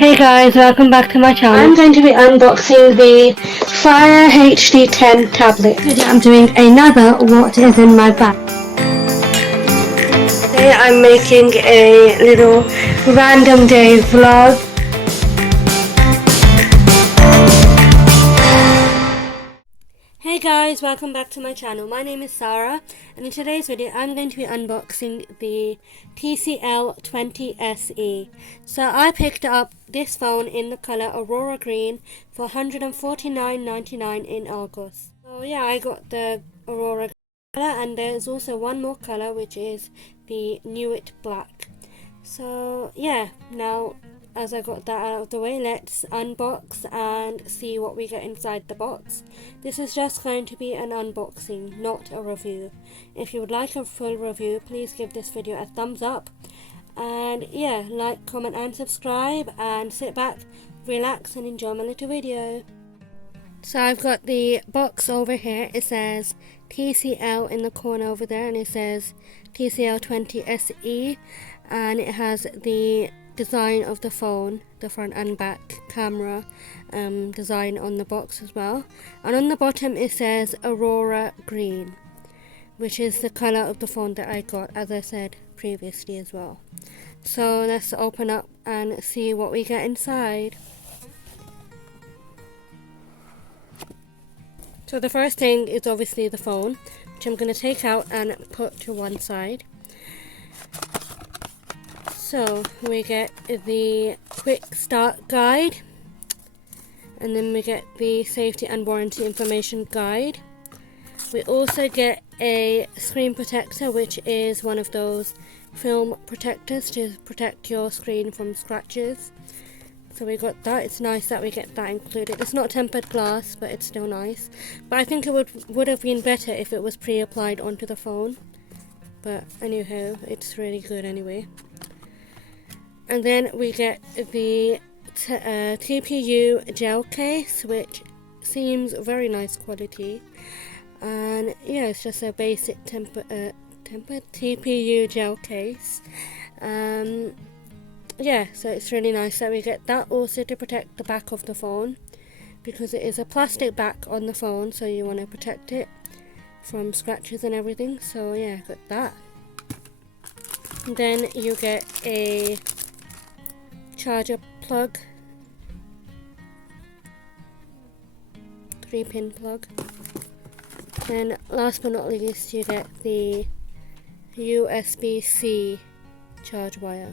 Hey guys, welcome back to my channel. I'm going to be unboxing the Fire HD10 tablet. Today I'm doing another what is in my bag. Today I'm making a little random day vlog. Hey guys, welcome back to my channel. My name is Sarah, and in today's video I'm going to be unboxing the TCL 20 SE. So I picked up this phone in the colour Aurora Green for $149.99 in August. So yeah, I got the Aurora colour, and there's also one more colour which is the Nuit Black. So yeah, now as I got that out of the way, let's unbox and see what we get inside the box. This is just going to be an unboxing, not a review. If you would like a full review, please give this video a thumbs up. And yeah, like, comment and subscribe, and sit back, relax and enjoy my little video. So I've got the box over here. It says TCL in the corner over there, and it says TCL 20 SE, and it has the design of the phone, the front and back camera design on the box as well. And on the bottom it says Aurora Green, which is the colour of the phone that I got, as I said previously as well. So let's open up and see what we get inside. So the first thing is obviously the phone, which I'm going to take out and put to one side. So we get the quick start guide, and then we get the safety and warranty information guide. We also get a screen protector, which is one of those film protectors to protect your screen from scratches. So we got that. It's nice that we get that included. It's not tempered glass, but it's still nice. But I think it would have been better if it was pre-applied onto the phone. But anyhow, it's really good anyway. And then we get the TPU gel case, which seems very nice quality. And yeah, it's just a basic tempered TPU gel case. Yeah, so it's really nice that we get that also to protect the back of the phone, because it is a plastic back on the phone, so you want to protect it from scratches and everything. So yeah, got that. And then you get a charger plug, 3-pin plug. Then last but not least, you get the USB-C charge wire.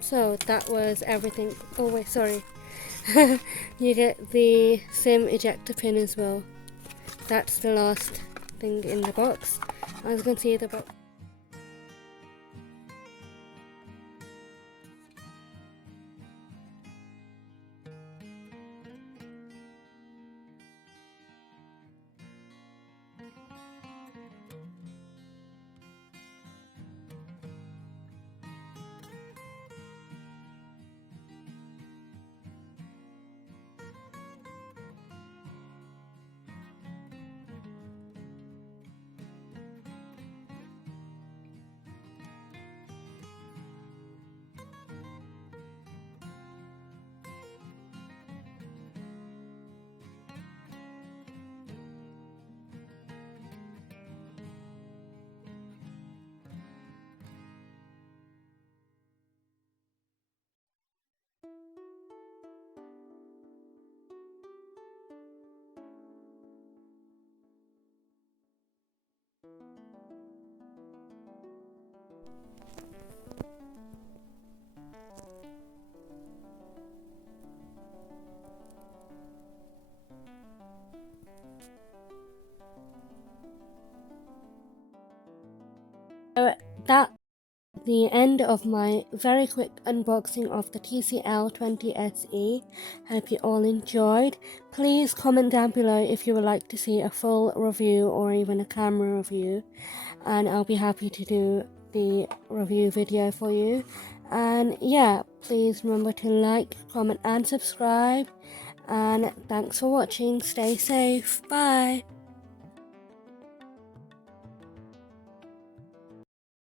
So that was everything. Oh wait, sorry. You get the SIM ejector pin as well. That's the last thing in the box. As you can see, the box. So that's the end of my very quick unboxing of the TCL 20 SE. Hope you all enjoyed. Please comment down below if you would like to see a full review or even a camera review, and I'll be happy to do the review video for you. And yeah, please remember to like, comment and subscribe, and thanks for watching. Stay safe. Bye.